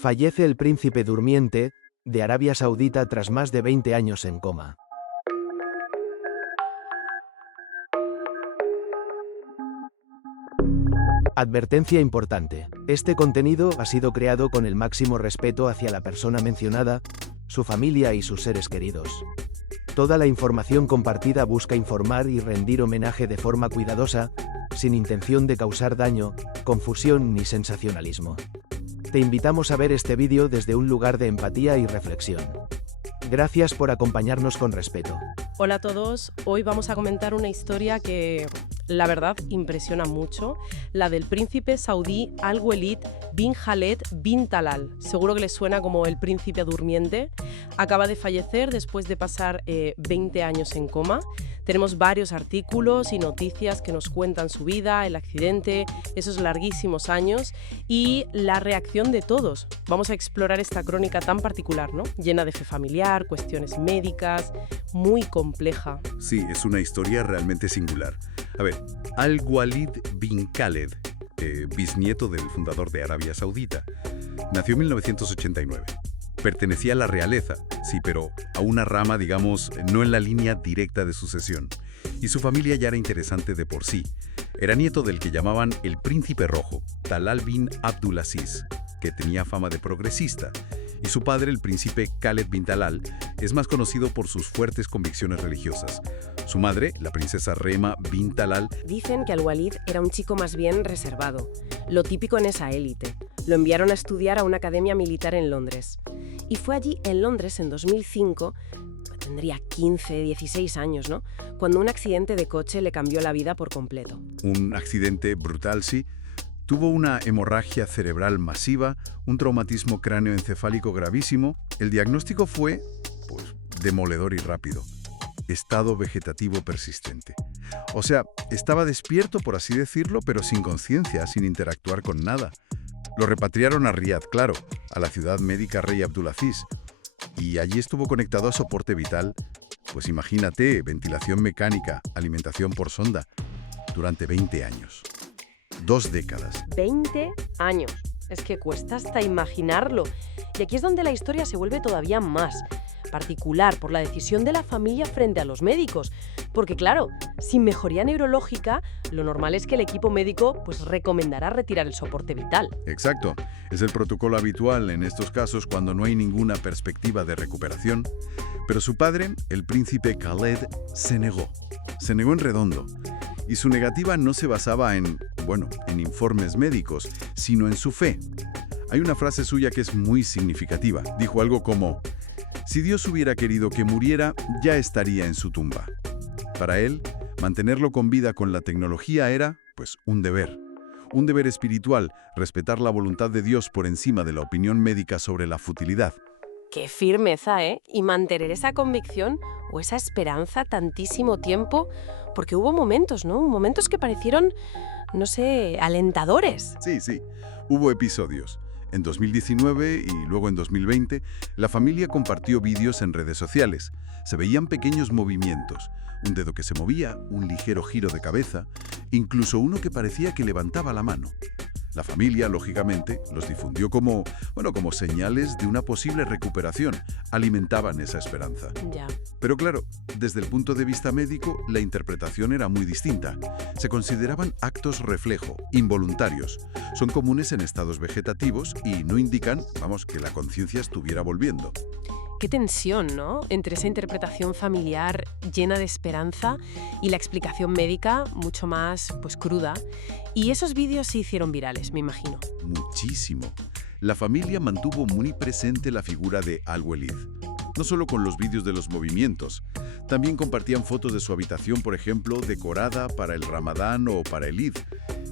Fallece el príncipe durmiente de Arabia Saudita tras más de 20 años en coma. Advertencia importante. Este contenido ha sido creado con el máximo respeto hacia la persona mencionada, su familia y sus seres queridos. Toda la información compartida busca informar y rendir homenaje de forma cuidadosa, sin intención de causar daño, confusión ni sensacionalismo. Te invitamos a ver este vídeo desde un lugar de empatía y reflexión. Gracias por acompañarnos con respeto. Hola a todos, hoy vamos a comentar una historia que, la verdad, impresiona mucho, la del príncipe saudí Al-Walid bin Khaled bin Talal. Seguro que les suena como el príncipe durmiente. Acaba de fallecer después de pasar 20 años en coma. Tenemos varios artículos y noticias que nos cuentan su vida, el accidente, esos larguísimos años y la reacción de todos. Vamos a explorar esta crónica tan particular, ¿no? Llena de fe familiar, cuestiones médicas, muy compleja. Sí, es una historia realmente singular. A ver, Al-Walid bin Khaled, bisnieto del fundador de Arabia Saudita, nació en 1989. Pertenecía a la realeza, sí, pero a una rama, digamos, no en la línea directa de sucesión. Y su familia ya era interesante de por sí. Era nieto del que llamaban el Príncipe Rojo, Talal bin Abdulaziz, que tenía fama de progresista. Y su padre, el príncipe Khaled bin Talal, es más conocido por sus fuertes convicciones religiosas. Su madre, la princesa Rema bin Talal... Dicen que Al-Walid era un chico más bien reservado, lo típico en esa élite. Lo enviaron a estudiar a una academia militar en Londres. Y fue allí, en Londres, en 2005, tendría 15, 16 años, ¿no?, cuando un accidente de coche le cambió la vida por completo. Un accidente brutal, sí. Tuvo una hemorragia cerebral masiva, un traumatismo cráneoencefálico gravísimo. El diagnóstico fue, demoledor y rápido. Estado vegetativo persistente. O sea, estaba despierto, por así decirlo, pero sin conciencia, sin interactuar con nada. Lo repatriaron a Riad, claro, a la ciudad médica Rey Abdulaziz. Y allí estuvo conectado a soporte vital. Pues imagínate, ventilación mecánica, alimentación por sonda, durante 20 años. 2 décadas. 20 años. Es que cuesta hasta imaginarlo. Y aquí es donde la historia se vuelve todavía más particular por la decisión de la familia frente a los médicos. Porque claro, sin mejoría neurológica, lo normal es que el equipo médico recomendará retirar el soporte vital. Exacto. Es el protocolo habitual en estos casos cuando no hay ninguna perspectiva de recuperación. Pero su padre, el príncipe Khaled, se negó. Se negó en redondo. Y su negativa no se basaba en informes médicos, sino en su fe. Hay una frase suya que es muy significativa. Dijo algo como: si Dios hubiera querido que muriera, ya estaría en su tumba. Para él, mantenerlo con vida con la tecnología era, un deber. Un deber espiritual, respetar la voluntad de Dios por encima de la opinión médica sobre la futilidad. ¡Qué firmeza, eh! Y mantener esa convicción o esa esperanza tantísimo tiempo, porque hubo momentos, ¿no? Momentos que parecieron, alentadores. Sí, hubo episodios. En 2019 y luego en 2020, la familia compartió vídeos en redes sociales. Se veían pequeños movimientos, un dedo que se movía, un ligero giro de cabeza, incluso uno que parecía que levantaba la mano. La familia, lógicamente, los difundió como señales de una posible recuperación. Alimentaban esa esperanza. Ya. Pero claro, desde el punto de vista médico, la interpretación era muy distinta. Se consideraban actos reflejo, involuntarios. Son comunes en estados vegetativos y no indican, que la conciencia estuviera volviendo. Qué tensión, ¿no?, entre esa interpretación familiar llena de esperanza y la explicación médica mucho más, cruda. Y esos vídeos se hicieron virales, me imagino. Muchísimo. La familia mantuvo muy presente la figura de Al-Walid. No solo con los vídeos de los movimientos. También compartían fotos de su habitación, por ejemplo, decorada para el Ramadán o para el Eid.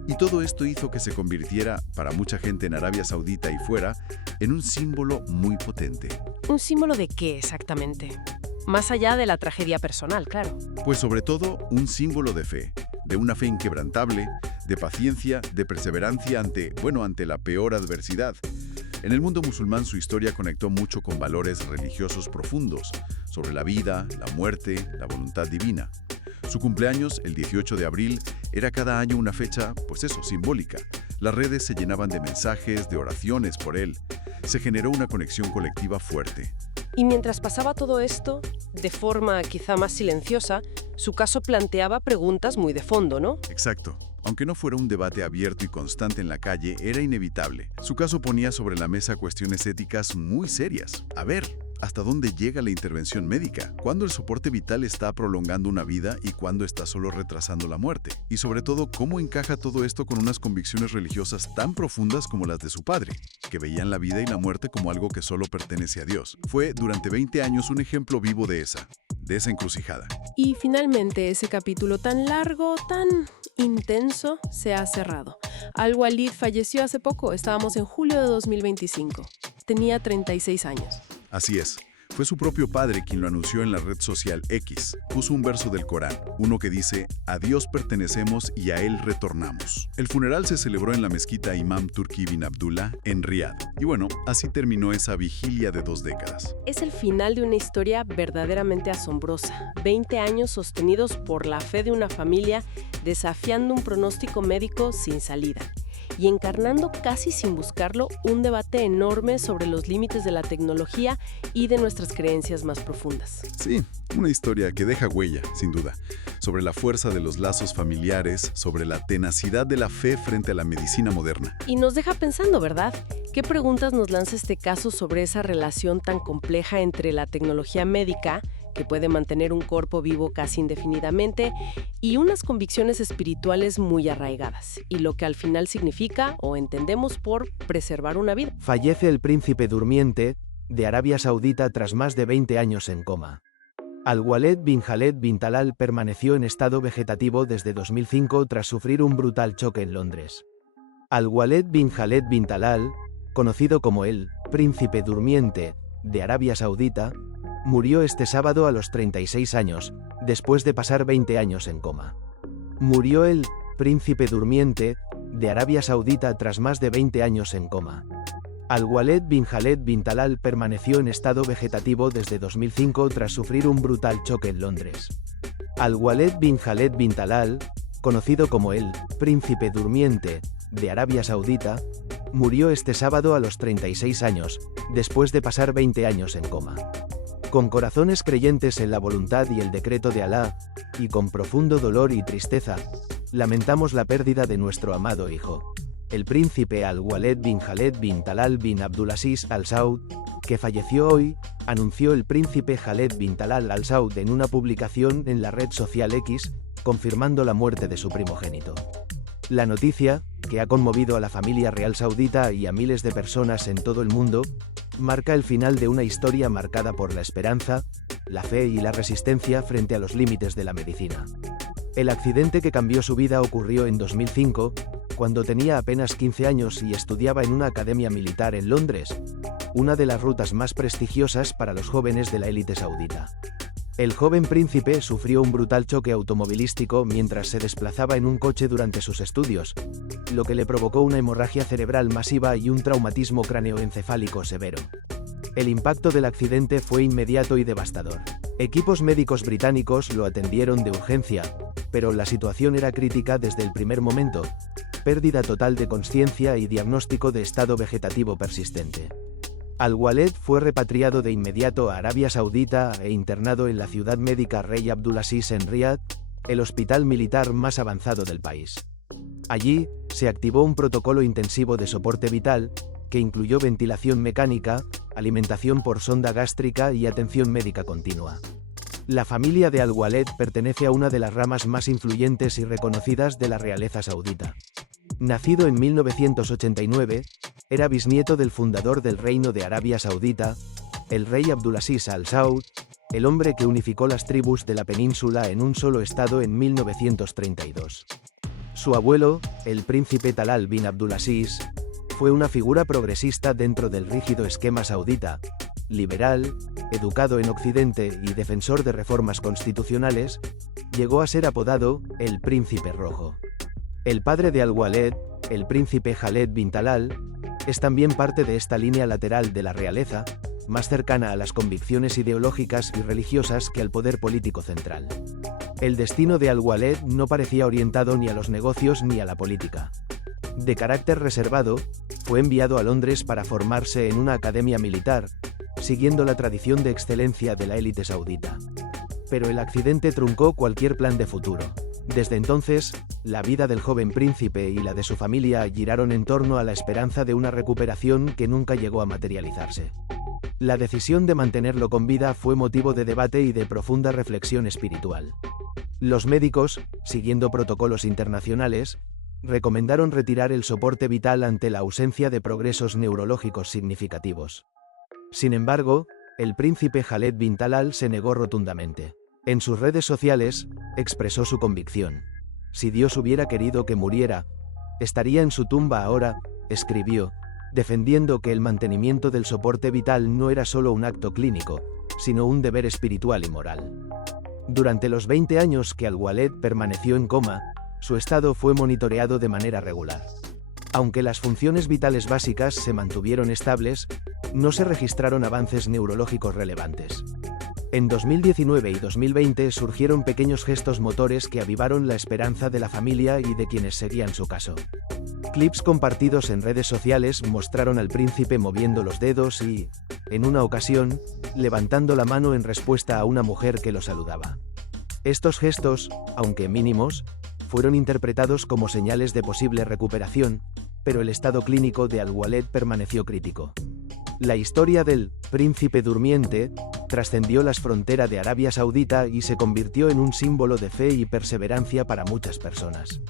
Y todo esto hizo que se convirtiera, para mucha gente en Arabia Saudita y fuera, en un símbolo muy potente. ¿Un símbolo de qué exactamente? Más allá de la tragedia personal, claro. Pues sobre todo, un símbolo de fe. De una fe inquebrantable, de paciencia, de perseverancia ante la peor adversidad. En el mundo musulmán su historia conectó mucho con valores religiosos profundos, sobre la vida, la muerte, la voluntad divina. Su cumpleaños, el 18 de abril, era cada año una fecha, simbólica. Las redes se llenaban de mensajes, de oraciones por él. Se generó una conexión colectiva fuerte. Y mientras pasaba todo esto, de forma quizá más silenciosa, su caso planteaba preguntas muy de fondo, ¿no? Exacto. Aunque no fuera un debate abierto y constante en la calle, era inevitable. Su caso ponía sobre la mesa cuestiones éticas muy serias. A ver, ¿hasta dónde llega la intervención médica? ¿Cuándo el soporte vital está prolongando una vida y cuándo está solo retrasando la muerte? Y sobre todo, ¿cómo encaja todo esto con unas convicciones religiosas tan profundas como las de su padre, que veían la vida y la muerte como algo que solo pertenece a Dios? Fue durante 20 años un ejemplo vivo de esa encrucijada. Y finalmente ese capítulo tan largo, tan intenso, se ha cerrado. Al-Walid falleció hace poco, estábamos en julio de 2025. Tenía 36 años. Así es. Fue su propio padre quien lo anunció en la red social X. Puso un verso del Corán, uno que dice: "A Dios pertenecemos y a Él retornamos". El funeral se celebró en la mezquita Imam Turki bin Abdullah, en Riad. Y bueno, así terminó esa vigilia de 2 décadas. Es el final de una historia verdaderamente asombrosa. 20 años sostenidos por la fe de una familia, desafiando un pronóstico médico sin salida. Y encarnando casi sin buscarlo un debate enorme sobre los límites de la tecnología y de nuestras creencias más profundas. Sí, una historia que deja huella, sin duda, sobre la fuerza de los lazos familiares, sobre la tenacidad de la fe frente a la medicina moderna. Y nos deja pensando, ¿verdad? ¿Qué preguntas nos lanza este caso sobre esa relación tan compleja entre la tecnología médica, que puede mantener un cuerpo vivo casi indefinidamente, y unas convicciones espirituales muy arraigadas, y lo que al final significa o entendemos por preservar una vida? Fallece el príncipe durmiente de Arabia Saudita tras más de 20 años en coma. Al-Walid bin Khaled bin Talal permaneció en estado vegetativo desde 2005 tras sufrir un brutal choque en Londres. Al-Walid bin Khaled bin Talal, conocido como el príncipe durmiente de Arabia Saudita, murió este sábado a los 36 años, después de pasar 20 años en coma. Murió el príncipe durmiente de Arabia Saudita tras más de 20 años en coma. Al-Walid bin Khaled bin Talal permaneció en estado vegetativo desde 2005 tras sufrir un brutal choque en Londres. Al-Walid bin Khaled bin Talal, conocido como el príncipe durmiente de Arabia Saudita, murió este sábado a los 36 años, después de pasar 20 años en coma. Con corazones creyentes en la voluntad y el decreto de Alá, y con profundo dolor y tristeza, lamentamos la pérdida de nuestro amado hijo, el príncipe Al-Walid bin Khaled bin Talal bin Abdulaziz Al Saud, que falleció hoy, anunció el príncipe Khaled bin Talal Al Saud en una publicación en la red social X, confirmando la muerte de su primogénito. La noticia, que ha conmovido a la familia real saudita y a miles de personas en todo el mundo, marca el final de una historia marcada por la esperanza, la fe y la resistencia frente a los límites de la medicina. El accidente que cambió su vida ocurrió en 2005, cuando tenía apenas 15 años y estudiaba en una academia militar en Londres, una de las rutas más prestigiosas para los jóvenes de la élite saudita. El joven príncipe sufrió un brutal choque automovilístico mientras se desplazaba en un coche durante sus estudios, lo que le provocó una hemorragia cerebral masiva y un traumatismo cráneoencefálico severo. El impacto del accidente fue inmediato y devastador. Equipos médicos británicos lo atendieron de urgencia, pero la situación era crítica desde el primer momento: pérdida total de consciencia y diagnóstico de estado vegetativo persistente. Al-Walid fue repatriado de inmediato a Arabia Saudita e internado en la ciudad médica Rey Abdulaziz en Riad, el hospital militar más avanzado del país. Allí, se activó un protocolo intensivo de soporte vital, que incluyó ventilación mecánica, alimentación por sonda gástrica y atención médica continua. La familia de Al-Walid pertenece a una de las ramas más influyentes y reconocidas de la realeza saudita. Nacido en 1989, era bisnieto del fundador del Reino de Arabia Saudita, el rey Abdulaziz Al Saud, el hombre que unificó las tribus de la península en un solo estado en 1932. Su abuelo, el príncipe Talal bin Abdulaziz, fue una figura progresista dentro del rígido esquema saudita, liberal, educado en Occidente y defensor de reformas constitucionales. Llegó a ser apodado el Príncipe Rojo. El padre de Al-Walid, el príncipe Khaled bin Talal, es también parte de esta línea lateral de la realeza, más cercana a las convicciones ideológicas y religiosas que al poder político central. El destino de Al-Walid no parecía orientado ni a los negocios ni a la política. De carácter reservado, fue enviado a Londres para formarse en una academia militar, siguiendo la tradición de excelencia de la élite saudita. Pero el accidente truncó cualquier plan de futuro. Desde entonces, la vida del joven príncipe y la de su familia giraron en torno a la esperanza de una recuperación que nunca llegó a materializarse. La decisión de mantenerlo con vida fue motivo de debate y de profunda reflexión espiritual. Los médicos, siguiendo protocolos internacionales, recomendaron retirar el soporte vital ante la ausencia de progresos neurológicos significativos. Sin embargo, el príncipe Khaled bin Talal se negó rotundamente. En sus redes sociales, expresó su convicción. Si Dios hubiera querido que muriera, estaría en su tumba ahora, escribió, defendiendo que el mantenimiento del soporte vital no era solo un acto clínico, sino un deber espiritual y moral. Durante los 20 años que Al-Waled permaneció en coma, su estado fue monitoreado de manera regular. Aunque las funciones vitales básicas se mantuvieron estables, no se registraron avances neurológicos relevantes. En 2019 y 2020 surgieron pequeños gestos motores que avivaron la esperanza de la familia y de quienes seguían su caso. Clips compartidos en redes sociales mostraron al príncipe moviendo los dedos y, en una ocasión, levantando la mano en respuesta a una mujer que lo saludaba. Estos gestos, aunque mínimos, fueron interpretados como señales de posible recuperación, pero el estado clínico de Al-Waled permaneció crítico. La historia del príncipe durmiente trascendió las fronteras de Arabia Saudita y se convirtió en un símbolo de fe y perseverancia para muchas personas.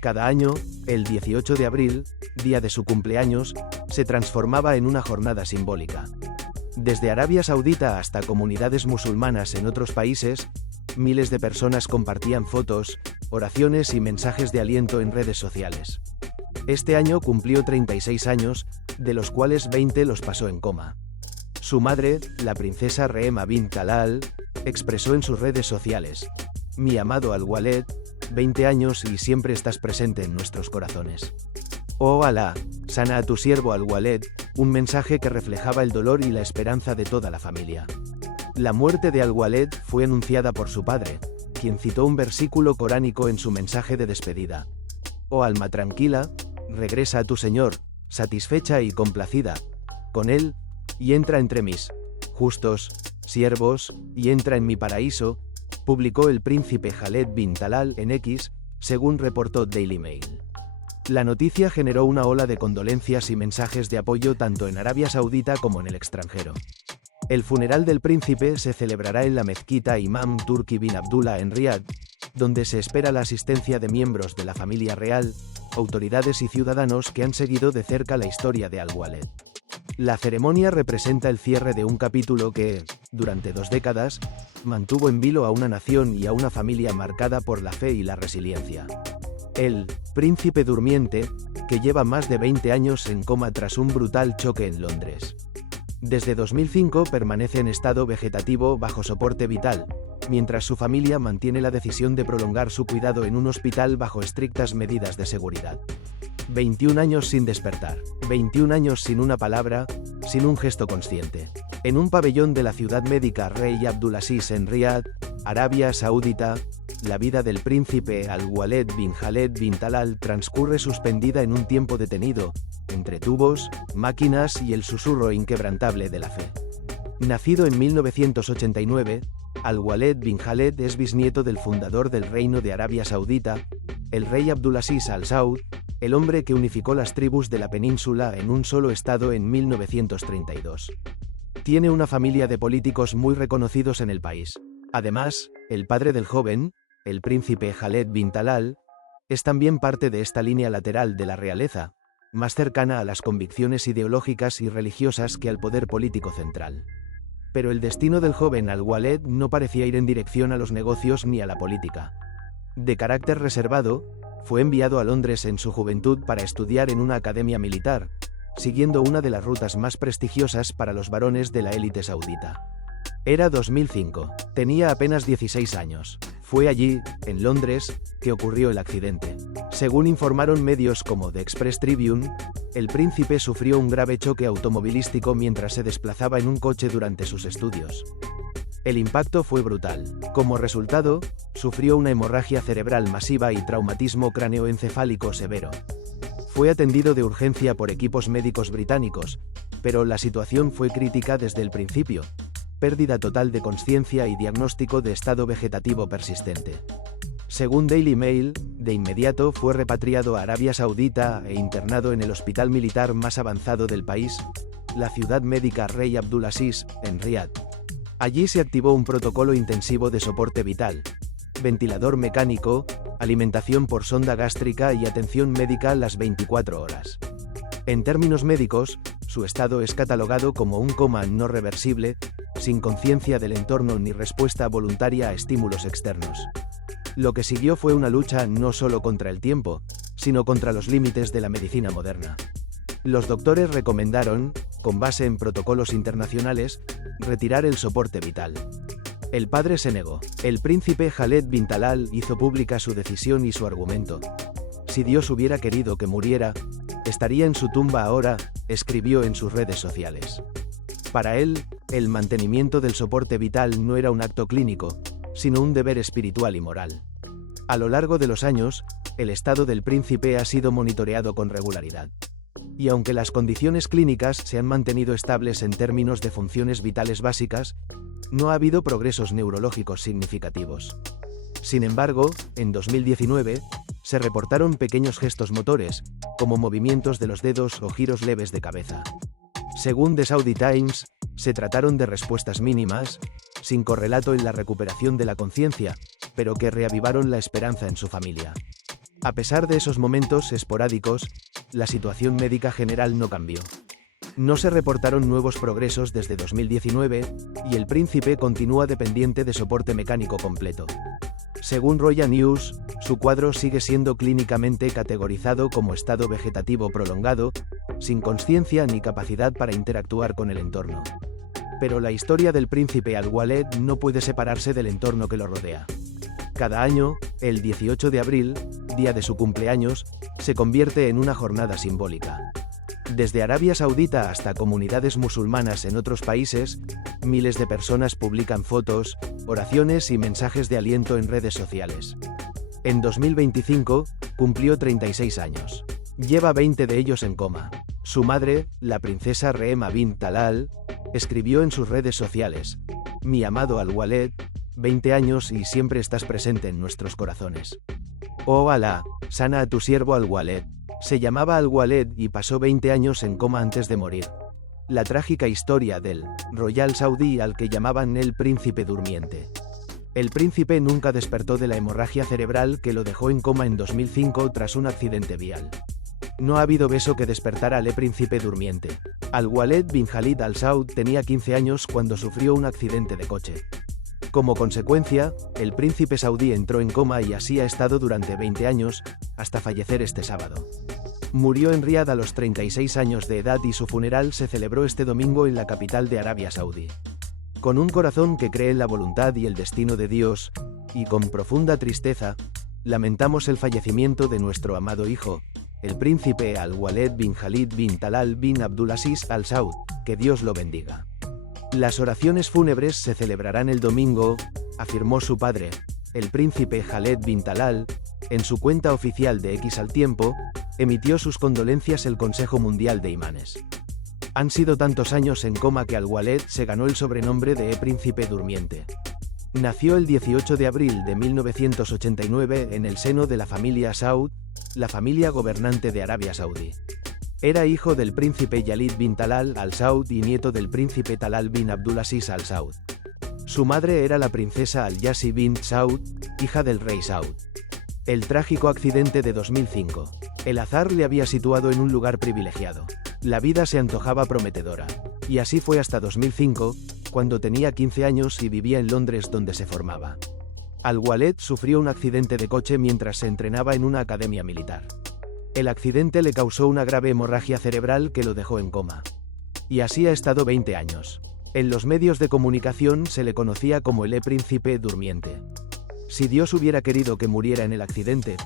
Cada año, el 18 de abril, día de su cumpleaños, se transformaba en una jornada simbólica. Desde Arabia Saudita hasta comunidades musulmanas en otros países, miles de personas compartían fotos, oraciones y mensajes de aliento en redes sociales. Este año cumplió 36 años, de los cuales 20 los pasó en coma. Su madre, la princesa Rehema bint Talal, expresó en sus redes sociales: «Mi amado Al-Waled, 20 años y siempre estás presente en nuestros corazones. Oh Alá, sana a tu siervo Al-Waled», un mensaje que reflejaba el dolor y la esperanza de toda la familia. La muerte de Al-Waled fue anunciada por su padre, quien citó un versículo coránico en su mensaje de despedida: «Oh alma tranquila, regresa a tu Señor, satisfecha y complacida con Él, y entra entre mis justos siervos, y entra en mi paraíso», publicó el príncipe Khaled bin Talal en X, según reportó Daily Mail. La noticia generó una ola de condolencias y mensajes de apoyo tanto en Arabia Saudita como en el extranjero. El funeral del príncipe se celebrará en la mezquita Imam Turki bin Abdullah en Riad, donde se espera la asistencia de miembros de la familia real, autoridades y ciudadanos que han seguido de cerca la historia de Al-Waled. La ceremonia representa el cierre de un capítulo que, durante 2 décadas, mantuvo en vilo a una nación y a una familia marcada por la fe y la resiliencia. El príncipe durmiente, que lleva más de 20 años en coma tras un brutal choque en Londres. Desde 2005 permanece en estado vegetativo bajo soporte vital, mientras su familia mantiene la decisión de prolongar su cuidado en un hospital bajo estrictas medidas de seguridad. 21 años sin despertar, 21 años sin una palabra, sin un gesto consciente. En un pabellón de la ciudad médica Rey Abdulaziz en Riad, Arabia Saudita, la vida del príncipe Al-Waled bin Khaled bin Talal transcurre suspendida en un tiempo detenido, entre tubos, máquinas y el susurro inquebrantable de la fe. Nacido en 1989, Al-Waled bin Khaled es bisnieto del fundador del Reino de Arabia Saudita, el rey Abdulaziz Al Saud, el hombre que unificó las tribus de la península en un solo estado en 1932. Tiene una familia de políticos muy reconocidos en el país. Además, el padre del joven, el príncipe Khaled bin Talal, es también parte de esta línea lateral de la realeza, más cercana a las convicciones ideológicas y religiosas que al poder político central. Pero el destino del joven Al-Waled no parecía ir en dirección a los negocios ni a la política. De carácter reservado, fue enviado a Londres en su juventud para estudiar en una academia militar, siguiendo una de las rutas más prestigiosas para los varones de la élite saudita. Era 2005, tenía apenas 16 años. Fue allí, en Londres, que ocurrió el accidente. Según informaron medios como The Express Tribune, el príncipe sufrió un grave choque automovilístico mientras se desplazaba en un coche durante sus estudios. El impacto fue brutal. Como resultado, sufrió una hemorragia cerebral masiva y traumatismo cráneoencefálico severo. Fue atendido de urgencia por equipos médicos británicos, pero la situación fue crítica desde el principio. Pérdida total de consciencia y diagnóstico de estado vegetativo persistente. Según Daily Mail, de inmediato fue repatriado a Arabia Saudita e internado en el hospital militar más avanzado del país, la ciudad médica Rey Abdulaziz, en Riad. Allí se activó un protocolo intensivo de soporte vital, ventilador mecánico, alimentación por sonda gástrica y atención médica las 24 horas. En términos médicos, su estado es catalogado como un coma no reversible, sin conciencia del entorno ni respuesta voluntaria a estímulos externos. Lo que siguió fue una lucha no solo contra el tiempo, sino contra los límites de la medicina moderna. Los doctores recomendaron, con base en protocolos internacionales, retirar el soporte vital. El padre se negó. El príncipe Khaled bin Talal hizo pública su decisión y su argumento. Si Dios hubiera querido que muriera, estaría en su tumba ahora, escribió en sus redes sociales. Para él, el mantenimiento del soporte vital no era un acto clínico, sino un deber espiritual y moral. A lo largo de los años, el estado del príncipe ha sido monitoreado con regularidad. Y aunque las condiciones clínicas se han mantenido estables en términos de funciones vitales básicas, no ha habido progresos neurológicos significativos. Sin embargo, en 2019, se reportaron pequeños gestos motores, como movimientos de los dedos o giros leves de cabeza. Según The Saudi Times, se trataron de respuestas mínimas, sin correlato en la recuperación de la conciencia, pero que reavivaron la esperanza en su familia. A pesar de esos momentos esporádicos, la situación médica general no cambió. No se reportaron nuevos progresos desde 2019, y el príncipe continúa dependiente de soporte mecánico completo. Según Roya News, su cuadro sigue siendo clínicamente categorizado como estado vegetativo prolongado, sin consciencia ni capacidad para interactuar con el entorno. Pero la historia del príncipe Al-Waled no puede separarse del entorno que lo rodea. Cada año, el 18 de abril, día de su cumpleaños, se convierte en una jornada simbólica. Desde Arabia Saudita hasta comunidades musulmanas en otros países, miles de personas publican fotos, oraciones y mensajes de aliento en redes sociales. En 2025, cumplió 36 años. Lleva 20 de ellos en coma. Su madre, la princesa Rehema bint Talal, escribió en sus redes sociales: "Mi amado Al-Waled, 20 años y siempre estás presente en nuestros corazones. Oh Alá, sana a tu siervo Al-Waled". Se llamaba Al-Waled y pasó 20 años en coma antes de morir. La trágica historia del Royal Saudí al que llamaban el príncipe durmiente. El príncipe nunca despertó de la hemorragia cerebral que lo dejó en coma en 2005 tras un accidente vial. No ha habido beso que despertara al príncipe durmiente. Al-Waled bin Khalid Al Saud tenía 15 años cuando sufrió un accidente de coche. Como consecuencia, el príncipe saudí entró en coma y así ha estado durante 20 años, hasta fallecer este sábado. Murió en Riad a los 36 años de edad y su funeral se celebró este domingo en la capital de Arabia Saudí. Con un corazón que cree en la voluntad y el destino de Dios, y con profunda tristeza, lamentamos el fallecimiento de nuestro amado hijo, el príncipe Al-Waled bin Khalid bin Talal bin Abdulaziz Al Saud, que Dios lo bendiga. Las oraciones fúnebres se celebrarán el domingo, afirmó su padre, el príncipe Khaled bin Talal. En su cuenta oficial de X al tiempo, emitió sus condolencias el Consejo Mundial de Imanes. Han sido tantos años en coma que Al-Waled se ganó el sobrenombre de príncipe durmiente. Nació el 18 de abril de 1989 en el seno de la familia Saud, la familia gobernante de Arabia Saudí. Era hijo del príncipe Yalid bin Talal Al Saud y nieto del príncipe Talal bin Abdulaziz Al Saud. Su madre era la princesa Al-Yassi bint Saud, hija del rey Saud. El trágico accidente de 2005. El azar le había situado en un lugar privilegiado. La vida se antojaba prometedora. Y así fue hasta 2005, cuando tenía 15 años y vivía en Londres donde se formaba. Al-Waled sufrió un accidente de coche mientras se entrenaba en una academia militar. El accidente le causó una grave hemorragia cerebral que lo dejó en coma. Y así ha estado 20 años. En los medios de comunicación se le conocía como el príncipe durmiente. Si Dios hubiera querido que muriera en el accidente,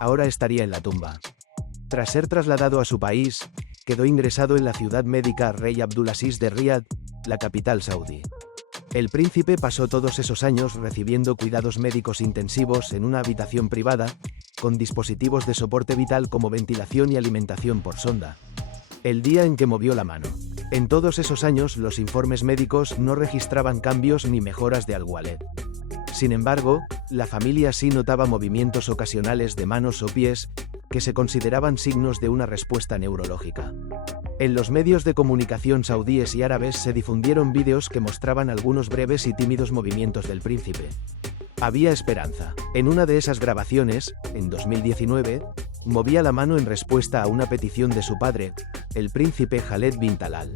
ahora estaría en la tumba. Tras ser trasladado a su país, quedó ingresado en la ciudad médica Rey Abdulaziz de Riad, la capital saudí. El príncipe pasó todos esos años recibiendo cuidados médicos intensivos en una habitación privada, con dispositivos de soporte vital como ventilación y alimentación por sonda. El día en que movió la mano. En todos esos años los informes médicos no registraban cambios ni mejoras de Al-Waled. Sin embargo, la familia sí notaba movimientos ocasionales de manos o pies, que se consideraban signos de una respuesta neurológica. En los medios de comunicación saudíes y árabes se difundieron vídeos que mostraban algunos breves y tímidos movimientos del príncipe. Había esperanza. En una de esas grabaciones, en 2019, movía la mano en respuesta a una petición de su padre, el príncipe Khaled bin Talal.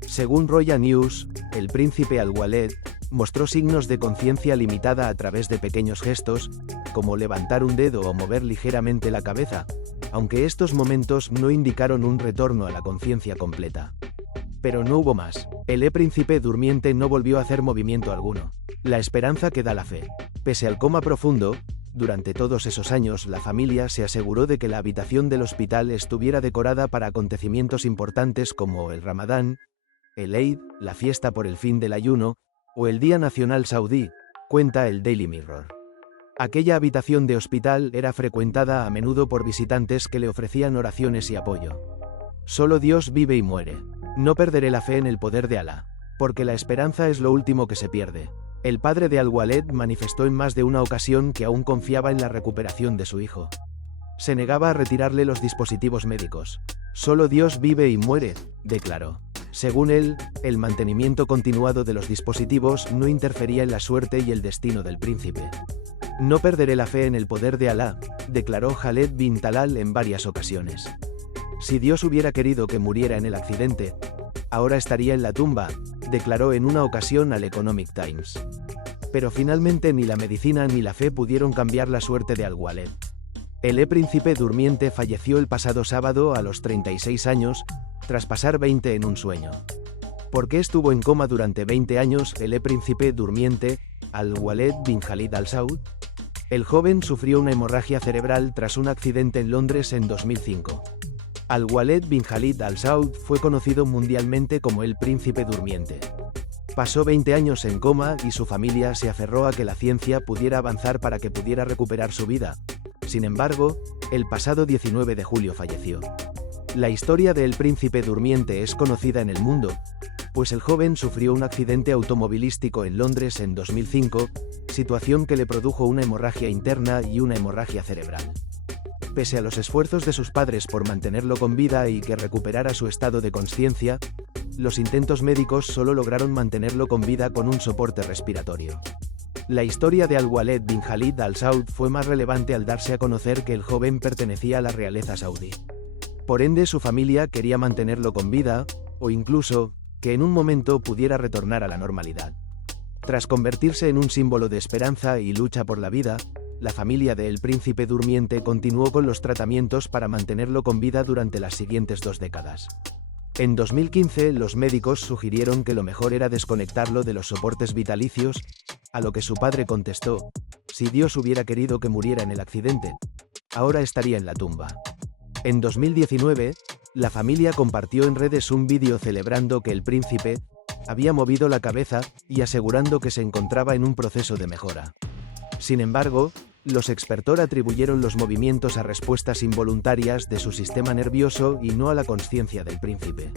Según Roya News, el príncipe Al-Waled mostró signos de conciencia limitada a través de pequeños gestos, como levantar un dedo o mover ligeramente la cabeza, aunque estos momentos no indicaron un retorno a la conciencia completa. Pero no hubo más. El príncipe durmiente no volvió a hacer movimiento alguno. La esperanza que da la fe. Pese al coma profundo, durante todos esos años la familia se aseguró de que la habitación del hospital estuviera decorada para acontecimientos importantes como el Ramadán, el Eid, la fiesta por el fin del ayuno, o el Día Nacional Saudí, cuenta el Daily Mirror. Aquella habitación de hospital era frecuentada a menudo por visitantes que le ofrecían oraciones y apoyo. Solo Dios vive y muere. No perderé la fe en el poder de Alá, porque la esperanza es lo último que se pierde. El padre de Al-Waled manifestó en más de una ocasión que aún confiaba en la recuperación de su hijo. Se negaba a retirarle los dispositivos médicos. Solo Dios vive y muere, declaró. Según él, el mantenimiento continuado de los dispositivos no interfería en la suerte y el destino del príncipe. No perderé la fe en el poder de Alá, declaró Khaled bin Talal en varias ocasiones. Si Dios hubiera querido que muriera en el accidente, ahora estaría en la tumba, declaró en una ocasión al Economic Times. Pero finalmente ni la medicina ni la fe pudieron cambiar la suerte de Al-Waled. El príncipe durmiente falleció el pasado sábado a los 36 años, tras pasar 20 en un sueño. ¿Por qué estuvo en coma durante 20 años el príncipe durmiente, Al-Waled bin Khalid Al Saud? El joven sufrió una hemorragia cerebral tras un accidente en Londres en 2005. Al-Waled bin Khalid Al Saud fue conocido mundialmente como el príncipe durmiente. Pasó 20 años en coma y su familia se aferró a que la ciencia pudiera avanzar para que pudiera recuperar su vida. Sin embargo, el pasado 19 de julio falleció. La historia del príncipe durmiente es conocida en el mundo, pues el joven sufrió un accidente automovilístico en Londres en 2005, situación que le produjo una hemorragia interna y una hemorragia cerebral. Pese a los esfuerzos de sus padres por mantenerlo con vida y que recuperara su estado de consciencia, los intentos médicos solo lograron mantenerlo con vida con un soporte respiratorio. La historia de Al-Waled bin Khalid Al Saud fue más relevante al darse a conocer que el joven pertenecía a la realeza saudí. Por ende, su familia quería mantenerlo con vida, o incluso, que en un momento pudiera retornar a la normalidad. Tras convertirse en un símbolo de esperanza y lucha por la vida, la familia del príncipe durmiente continuó con los tratamientos para mantenerlo con vida durante las siguientes 2 décadas. En 2015, los médicos sugirieron que lo mejor era desconectarlo de los soportes vitalicios, a lo que su padre contestó: si Dios hubiera querido que muriera en el accidente, ahora estaría en la tumba. En 2019, la familia compartió en redes un vídeo celebrando que el príncipe había movido la cabeza y asegurando que se encontraba en un proceso de mejora. Sin embargo, los expertos atribuyeron los movimientos a respuestas involuntarias de su sistema nervioso y no a la consciencia del príncipe.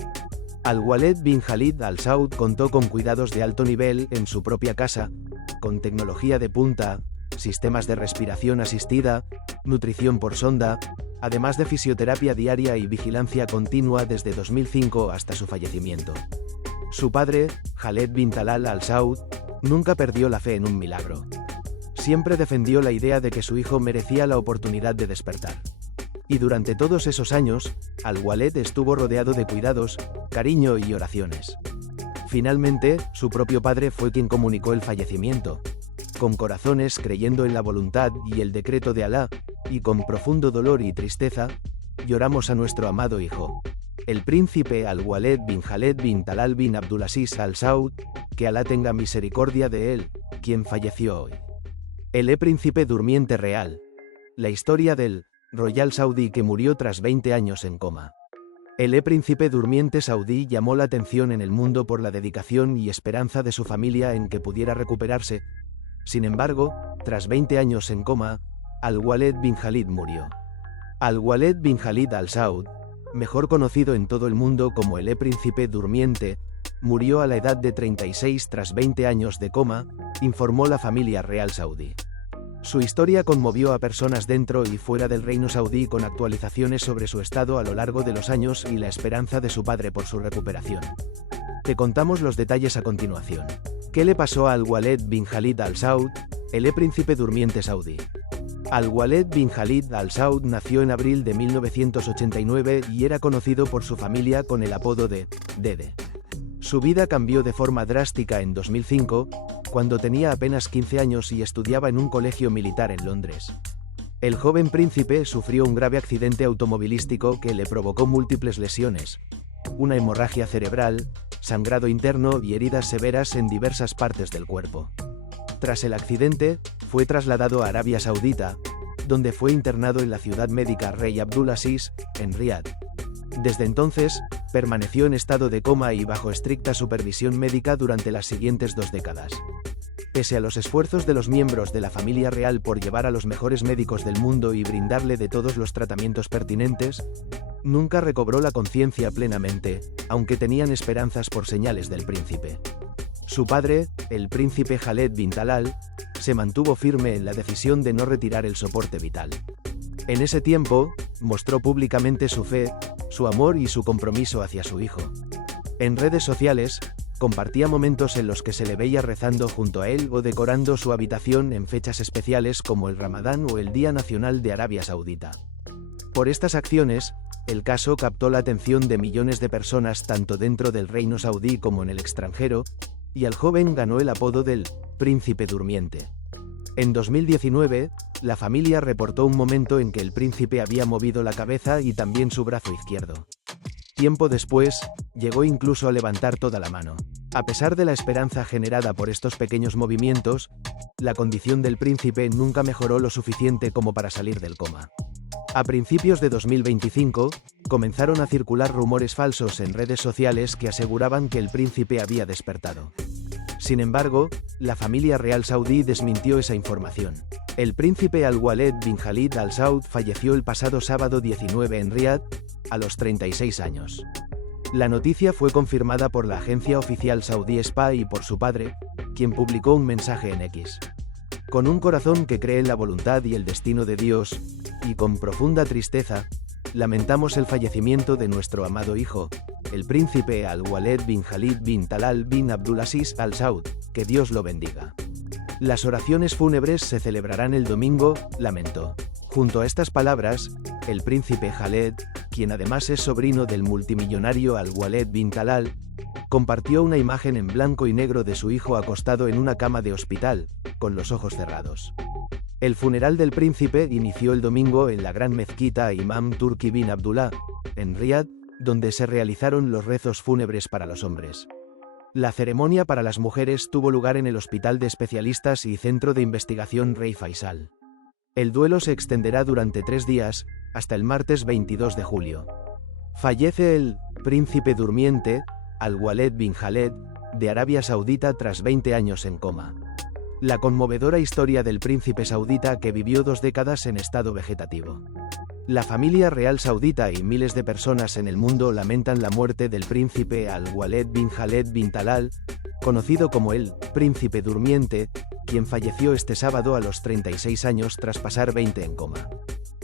Al-Waled bin Khalid Al Saud contó con cuidados de alto nivel en su propia casa, con tecnología de punta, sistemas de respiración asistida, nutrición por sonda, además de fisioterapia diaria y vigilancia continua desde 2005 hasta su fallecimiento. Su padre, Khaled bin Talal Al Saud, nunca perdió la fe en un milagro. Siempre defendió la idea de que su hijo merecía la oportunidad de despertar. Y durante todos esos años, Al-Waled estuvo rodeado de cuidados, cariño y oraciones. Finalmente, su propio padre fue quien comunicó el fallecimiento. Con corazones creyendo en la voluntad y el decreto de Alá, y con profundo dolor y tristeza, lloramos a nuestro amado hijo, el príncipe Al-Waled bin Khaled bin Talal bin Abdulaziz Al Saud, que Alá tenga misericordia de él, quien falleció hoy. El príncipe durmiente real. La historia del Royal Saudí que murió tras 20 años en coma. El príncipe durmiente saudí llamó la atención en el mundo por la dedicación y esperanza de su familia en que pudiera recuperarse. Sin embargo, tras 20 años en coma, Al-Waled bin Khalid murió. Al-Waled bin Khalid Al Saud, mejor conocido en todo el mundo como el príncipe durmiente, murió a la edad de 36 tras 20 años de coma, informó la familia real saudí. Su historia conmovió a personas dentro y fuera del reino saudí con actualizaciones sobre su estado a lo largo de los años y la esperanza de su padre por su recuperación. Te contamos los detalles a continuación. ¿Qué le pasó a Al-Waled bin Khalid Al Saud, el príncipe durmiente saudí? Al-Waled bin Khalid Al Saud nació en abril de 1989 y era conocido por su familia con el apodo de Dede. Su vida cambió de forma drástica en 2005, cuando tenía apenas 15 años y estudiaba en un colegio militar en Londres. El joven príncipe sufrió un grave accidente automovilístico que le provocó múltiples lesiones, una hemorragia cerebral, sangrado interno y heridas severas en diversas partes del cuerpo. Tras el accidente, fue trasladado a Arabia Saudita, donde fue internado en la ciudad médica Rey Abdulaziz, en Riad. Desde entonces, permaneció en estado de coma y bajo estricta supervisión médica durante las siguientes 2 décadas. Pese a los esfuerzos de los miembros de la familia real por llevar a los mejores médicos del mundo y brindarle de todos los tratamientos pertinentes, nunca recobró la conciencia plenamente, aunque tenían esperanzas por señales del príncipe. Su padre, el príncipe Khaled bin Talal, se mantuvo firme en la decisión de no retirar el soporte vital. En ese tiempo, mostró públicamente su fe, su amor y su compromiso hacia su hijo. En redes sociales, compartía momentos en los que se le veía rezando junto a él o decorando su habitación en fechas especiales como el Ramadán o el Día Nacional de Arabia Saudita. Por estas acciones, el caso captó la atención de millones de personas tanto dentro del reino saudí como en el extranjero, y al joven ganó el apodo del príncipe durmiente. En 2019, la familia reportó un momento en que el príncipe había movido la cabeza y también su brazo izquierdo. Tiempo después, llegó incluso a levantar toda la mano. A pesar de la esperanza generada por estos pequeños movimientos, la condición del príncipe nunca mejoró lo suficiente como para salir del coma. A principios de 2025, comenzaron a circular rumores falsos en redes sociales que aseguraban que el príncipe había despertado. Sin embargo, la familia real saudí desmintió esa información. El príncipe Al-Waled bin Khalid Al Saud falleció el pasado sábado 19 en Riad, a los 36 años. La noticia fue confirmada por la agencia oficial saudí SPA y por su padre, quien publicó un mensaje en X. Con un corazón que cree en la voluntad y el destino de Dios, y con profunda tristeza, lamentamos el fallecimiento de nuestro amado hijo, el príncipe Al-Waled bin Khalid bin Talal bin Abdulaziz Al Saud, que Dios lo bendiga. Las oraciones fúnebres se celebrarán el domingo, lamentó. Junto a estas palabras, el príncipe Khaled, quien además es sobrino del multimillonario Al-Waled bin Talal, compartió una imagen en blanco y negro de su hijo acostado en una cama de hospital, con los ojos cerrados. El funeral del príncipe inició el domingo en la gran mezquita Imam Turki bin Abdullah, en Riad, donde se realizaron los rezos fúnebres para los hombres. La ceremonia para las mujeres tuvo lugar en el Hospital de Especialistas y Centro de Investigación Rey Faisal. El duelo se extenderá durante 3 días, hasta el martes 22 de julio. Fallece el príncipe durmiente, Al-Waled bin Khaled, de Arabia Saudita tras 20 años en coma. La conmovedora historia del príncipe saudita que vivió 2 décadas en estado vegetativo. La familia real saudita y miles de personas en el mundo lamentan la muerte del príncipe Al-Waled bin Khaled bin Talal, conocido como el príncipe durmiente, quien falleció este sábado a los 36 años tras pasar 20 en coma.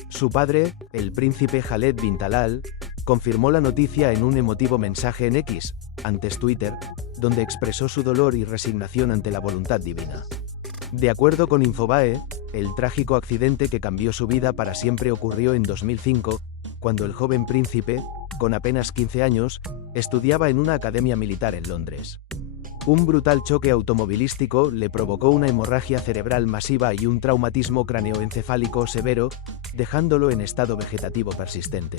Su padre, el príncipe Khaled bin Talal, confirmó la noticia en un emotivo mensaje en X, antes Twitter, donde expresó su dolor y resignación ante la voluntad divina. De acuerdo con Infobae, el trágico accidente que cambió su vida para siempre ocurrió en 2005, cuando el joven príncipe, con apenas 15 años, estudiaba en una academia militar en Londres. Un brutal choque automovilístico le provocó una hemorragia cerebral masiva y un traumatismo craneoencefálico severo, dejándolo en estado vegetativo persistente.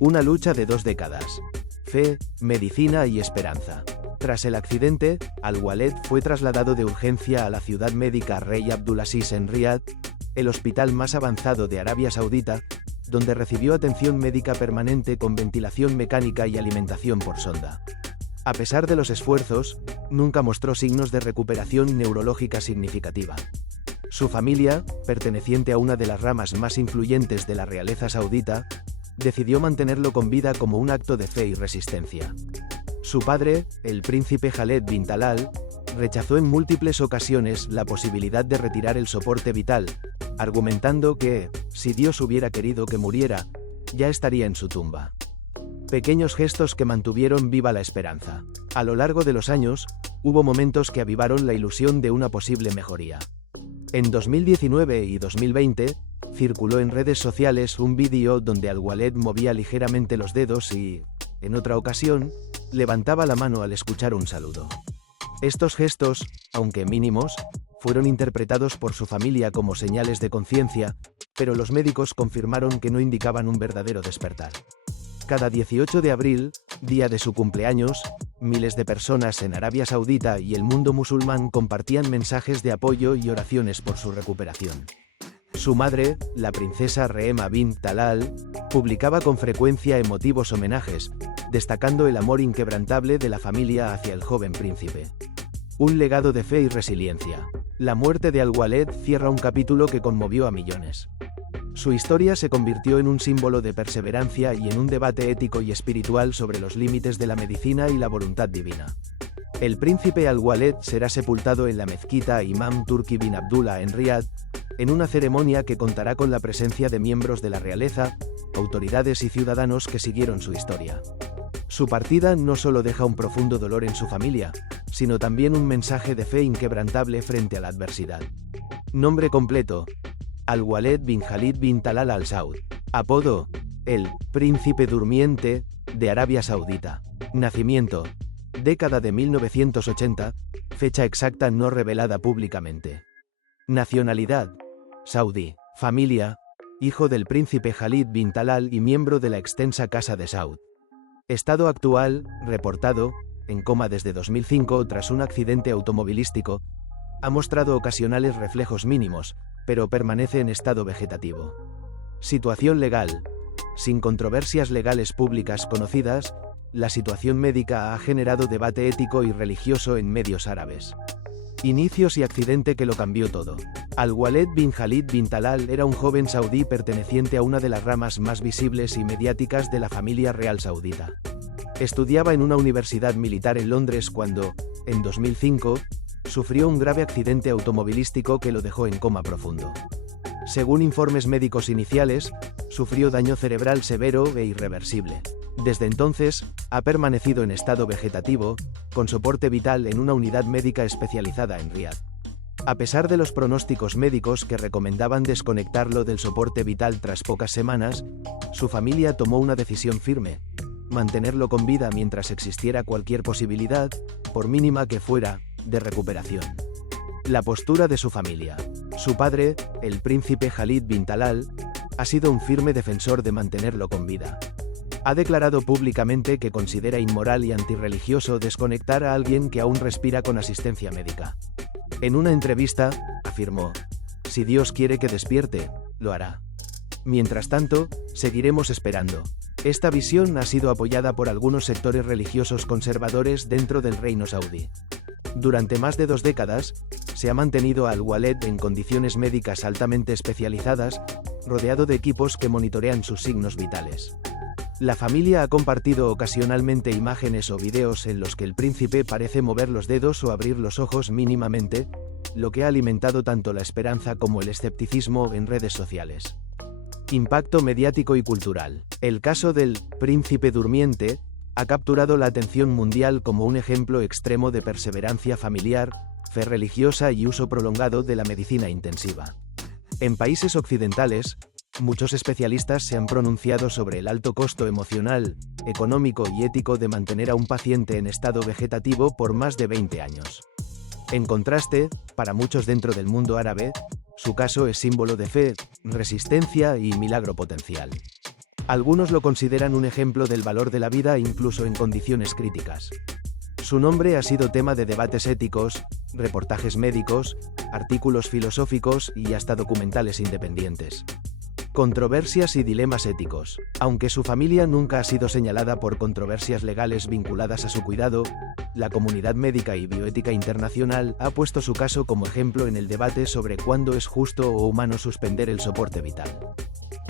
Una lucha de 2 décadas. Fe, medicina y esperanza. Tras el accidente, Al-Waled fue trasladado de urgencia a la ciudad médica Rey Abdulaziz en Riad, el hospital más avanzado de Arabia Saudita, donde recibió atención médica permanente con ventilación mecánica y alimentación por sonda. A pesar de los esfuerzos, nunca mostró signos de recuperación neurológica significativa. Su familia, perteneciente a una de las ramas más influyentes de la realeza saudita, decidió mantenerlo con vida como un acto de fe y resistencia. Su padre, el príncipe Khaled bin Talal, rechazó en múltiples ocasiones la posibilidad de retirar el soporte vital, argumentando que, si Dios hubiera querido que muriera, ya estaría en su tumba. Pequeños gestos que mantuvieron viva la esperanza. A lo largo de los años, hubo momentos que avivaron la ilusión de una posible mejoría. En 2019 y 2020, circuló en redes sociales un vídeo donde Al-Waled movía ligeramente los dedos y, en otra ocasión, levantaba la mano al escuchar un saludo. Estos gestos, aunque mínimos, fueron interpretados por su familia como señales de conciencia, pero los médicos confirmaron que no indicaban un verdadero despertar. Cada 18 de abril, día de su cumpleaños, miles de personas en Arabia Saudita y el mundo musulmán compartían mensajes de apoyo y oraciones por su recuperación. Su madre, la princesa Rehema bint Talal, publicaba con frecuencia emotivos homenajes, destacando el amor inquebrantable de la familia hacia el joven príncipe. Un legado de fe y resiliencia. La muerte de Al-Waled cierra un capítulo que conmovió a millones. Su historia se convirtió en un símbolo de perseverancia y en un debate ético y espiritual sobre los límites de la medicina y la voluntad divina. El príncipe Al-Waled será sepultado en la mezquita Imam Turki bin Abdullah en Riad, en una ceremonia que contará con la presencia de miembros de la realeza, autoridades y ciudadanos que siguieron su historia. Su partida no solo deja un profundo dolor en su familia, sino también un mensaje de fe inquebrantable frente a la adversidad. Nombre completo: Al-Waled bin Khalid bin Talal Al Saud. Apodo: el Príncipe Durmiente de Arabia Saudita. Nacimiento: década de 1980, fecha exacta no revelada públicamente. Nacionalidad: saudí. Familia: hijo del príncipe Khalid bin Talal y miembro de la extensa Casa de Saud. Estado actual: reportado, en coma desde 2005 tras un accidente automovilístico, ha mostrado ocasionales reflejos mínimos, pero permanece en estado vegetativo. Situación legal: sin controversias legales públicas conocidas, la situación médica ha generado debate ético y religioso en medios árabes. Inicios y accidente que lo cambió todo. Al-Waled bin Khalid bin Talal era un joven saudí perteneciente a una de las ramas más visibles y mediáticas de la familia real saudita. Estudiaba en una universidad militar en Londres cuando, en 2005, sufrió un grave accidente automovilístico que lo dejó en coma profundo. Según informes médicos iniciales, sufrió daño cerebral severo e irreversible. Desde entonces, ha permanecido en estado vegetativo, con soporte vital en una unidad médica especializada en Riad. A pesar de los pronósticos médicos que recomendaban desconectarlo del soporte vital tras pocas semanas, su familia tomó una decisión firme: mantenerlo con vida mientras existiera cualquier posibilidad, por mínima que fuera, de recuperación. La postura de su familia. Su padre, el príncipe Khalid bin Talal, ha sido un firme defensor de mantenerlo con vida. Ha declarado públicamente que considera inmoral y antirreligioso desconectar a alguien que aún respira con asistencia médica. En una entrevista, afirmó: si Dios quiere que despierte, lo hará. Mientras tanto, seguiremos esperando. Esta visión ha sido apoyada por algunos sectores religiosos conservadores dentro del reino saudí. Durante más de 2 décadas, se ha mantenido a Al-Waled en condiciones médicas altamente especializadas, rodeado de equipos que monitorean sus signos vitales. La familia ha compartido ocasionalmente imágenes o videos en los que el príncipe parece mover los dedos o abrir los ojos mínimamente, lo que ha alimentado tanto la esperanza como el escepticismo en redes sociales. Impacto mediático y cultural. El caso del Príncipe Durmiente ha capturado la atención mundial como un ejemplo extremo de perseverancia familiar, fe religiosa y uso prolongado de la medicina intensiva. En países occidentales, muchos especialistas se han pronunciado sobre el alto costo emocional, económico y ético de mantener a un paciente en estado vegetativo por más de 20 años. En contraste, para muchos dentro del mundo árabe, su caso es símbolo de fe, resistencia y milagro potencial. Algunos lo consideran un ejemplo del valor de la vida incluso en condiciones críticas. Su nombre ha sido tema de debates éticos, reportajes médicos, artículos filosóficos y hasta documentales independientes. Controversias y dilemas éticos. Aunque su familia nunca ha sido señalada por controversias legales vinculadas a su cuidado, la comunidad médica y bioética internacional ha puesto su caso como ejemplo en el debate sobre cuándo es justo o humano suspender el soporte vital.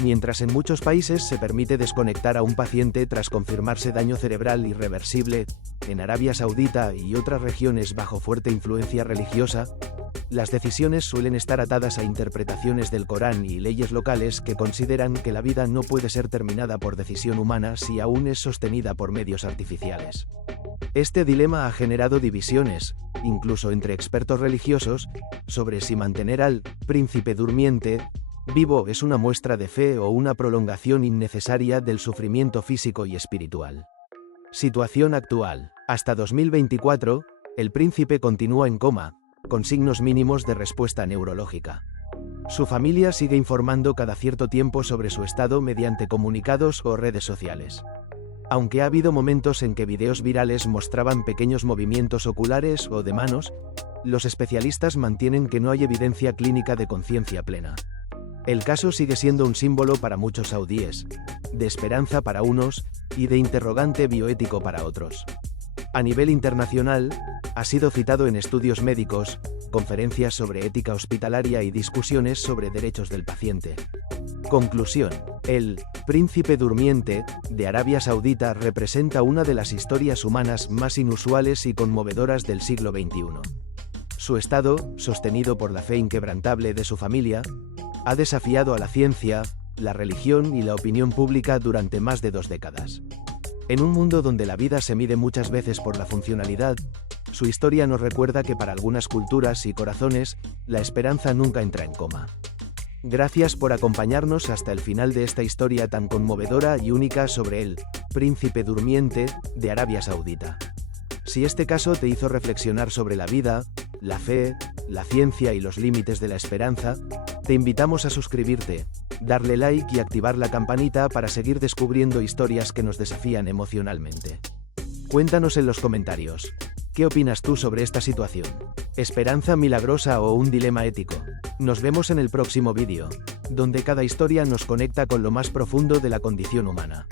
Mientras en muchos países se permite desconectar a un paciente tras confirmarse daño cerebral irreversible, en Arabia Saudita y otras regiones bajo fuerte influencia religiosa, las decisiones suelen estar atadas a interpretaciones del Corán y leyes locales que consideran que la vida no puede ser terminada por decisión humana si aún es sostenida por medios artificiales. Este dilema ha generado divisiones, incluso entre expertos religiosos, sobre si mantener al príncipe durmiente vivo es una muestra de fe o una prolongación innecesaria del sufrimiento físico y espiritual. Situación actual. Hasta 2024, el príncipe continúa en coma, con signos mínimos de respuesta neurológica. Su familia sigue informando cada cierto tiempo sobre su estado mediante comunicados o redes sociales. Aunque ha habido momentos en que videos virales mostraban pequeños movimientos oculares o de manos, los especialistas mantienen que no hay evidencia clínica de conciencia plena. El caso sigue siendo un símbolo para muchos saudíes, de esperanza para unos y de interrogante bioético para otros. A nivel internacional, ha sido citado en estudios médicos, conferencias sobre ética hospitalaria y discusiones sobre derechos del paciente. Conclusión. El príncipe durmiente de Arabia Saudita representa una de las historias humanas más inusuales y conmovedoras del siglo XXI. Su estado, sostenido por la fe inquebrantable de su familia, ha desafiado a la ciencia, la religión y la opinión pública durante más de 2 décadas. En un mundo donde la vida se mide muchas veces por la funcionalidad, su historia nos recuerda que para algunas culturas y corazones, la esperanza nunca entra en coma. Gracias por acompañarnos hasta el final de esta historia tan conmovedora y única sobre el príncipe durmiente de Arabia Saudita. Si este caso te hizo reflexionar sobre la vida, la fe, la ciencia y los límites de la esperanza, te invitamos a suscribirte, darle like y activar la campanita para seguir descubriendo historias que nos desafían emocionalmente. Cuéntanos en los comentarios, ¿qué opinas tú sobre esta situación? ¿Esperanza milagrosa o un dilema ético? Nos vemos en el próximo vídeo, donde cada historia nos conecta con lo más profundo de la condición humana.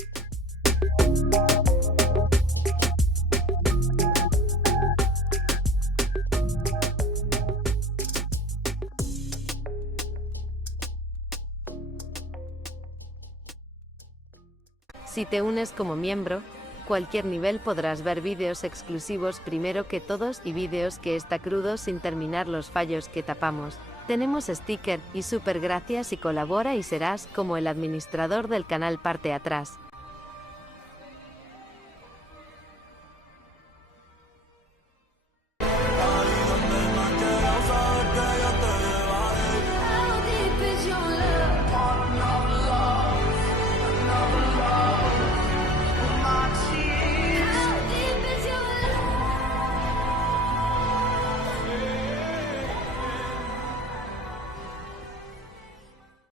Si te unes como miembro, cualquier nivel podrás ver vídeos exclusivos primero que todos y vídeos que está crudo sin terminar los fallos que tapamos. Tenemos sticker y super gracias y colabora y serás como el administrador del canal parte atrás.